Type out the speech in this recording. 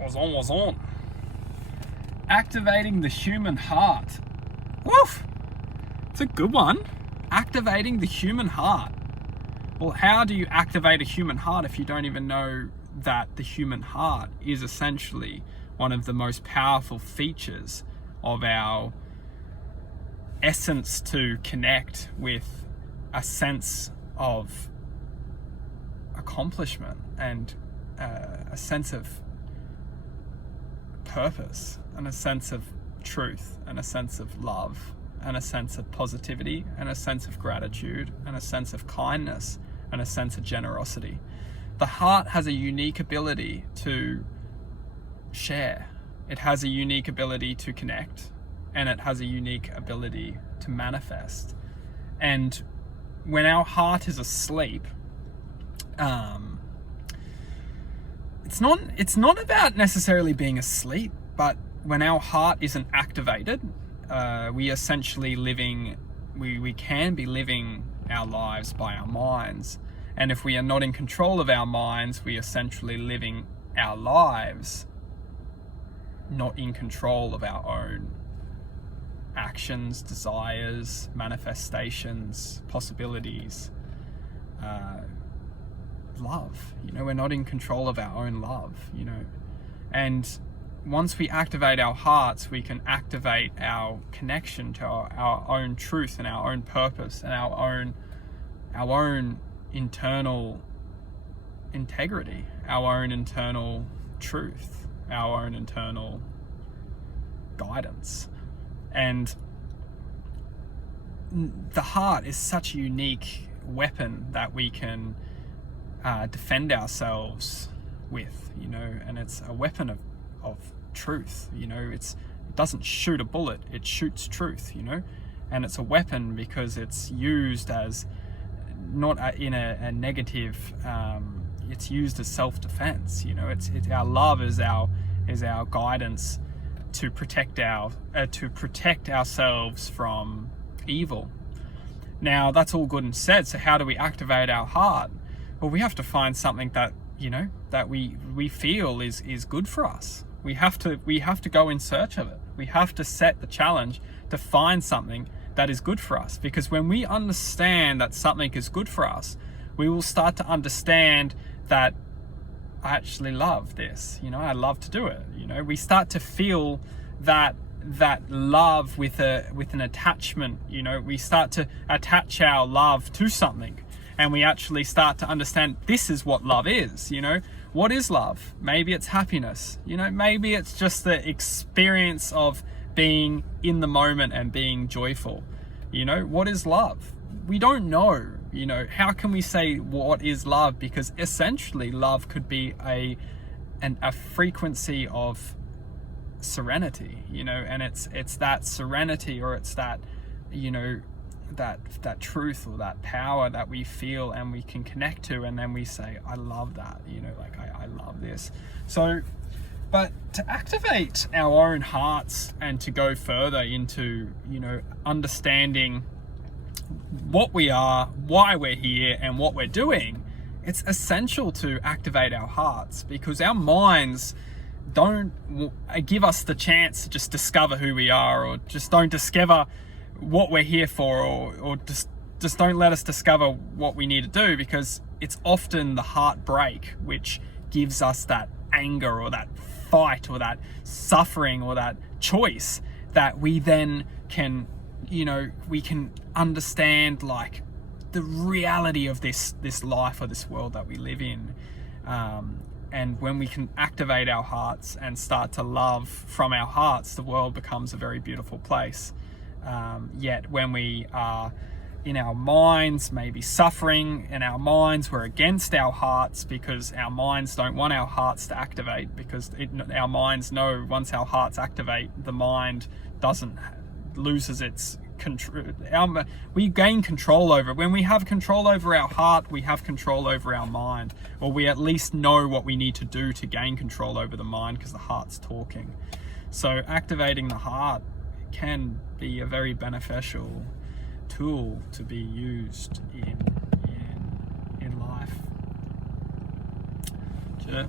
Was on. Activating the human heart. Woof! It's a good one. Activating the human heart. Well, how do you activate a human heart if you don't even know that the human heart is essentially one of the most powerful features of our essence to connect with a sense of accomplishment and a sense of purpose and a sense of truth and a sense of love and a sense of positivity and a sense of gratitude and a sense of kindness and a sense of generosity. The heart has a unique ability to share. It has a unique ability to connect, and it has a unique ability to manifest. And when our heart is asleep, it's not about necessarily being asleep, but when our heart isn't activated, we essentially we can be living our lives by our minds. And if we are not in control of our minds, we essentially living our lives not in control of our own actions, desires, manifestations, possibilities, love. We're not in control of our own love, and once we activate our hearts, we can activate our connection to our own truth and our own purpose and our own internal integrity, our own internal truth, our own internal guidance. And the heart is such a unique weapon that we can defend ourselves with, and it's a weapon of truth. It doesn't shoot a bullet, it shoots truth, and it's a weapon because it's used as not in a negative, it's used as self-defense. It's our love is our guidance to protect ourselves from evil. Now, that's all good and said. So how do we activate our heart? Well, we have to find something that that we feel is good for us. We have to go in search of it. We have to set the challenge to find something that is good for us, because when we understand that something is good for us, we will start to understand that I actually love this. I love to do it. We start to feel that love with an attachment. We start to attach our love to something, and we actually start to understand this is what love is. What is love? Maybe it's happiness. Maybe it's just the experience of being in the moment and being joyful. What is love? We don't know. How can we say what is love? Because essentially love could be a frequency of serenity, and it's that serenity, or it's that, that truth or that power that we feel and we can connect to, and then we say, I love that, I love this. So, but to activate our own hearts and to go further into, understanding what we are, why we're here, and what we're doing, it's essential to activate our hearts, because our minds don't give us the chance to just discover who we are, or just don't discover what we're here for, or just don't let us discover what we need to do, because it's often the heartbreak which gives us that anger or that fight or that suffering or that choice that we then can, we can understand like the reality of this life or this world that we live in. And when we can activate our hearts and start to love from our hearts, the world becomes a very beautiful place. Yet when we are in our minds, maybe suffering in our minds, we're against our hearts, because our minds don't want our hearts to activate, because our minds know once our hearts activate, the mind loses its control. We gain control over it. When we have control over our heart, we have control over our mind, or we at least know what we need to do to gain control over the mind, because the heart's talking. So activating the heart can be a very beneficial tool to be used in life. Sure.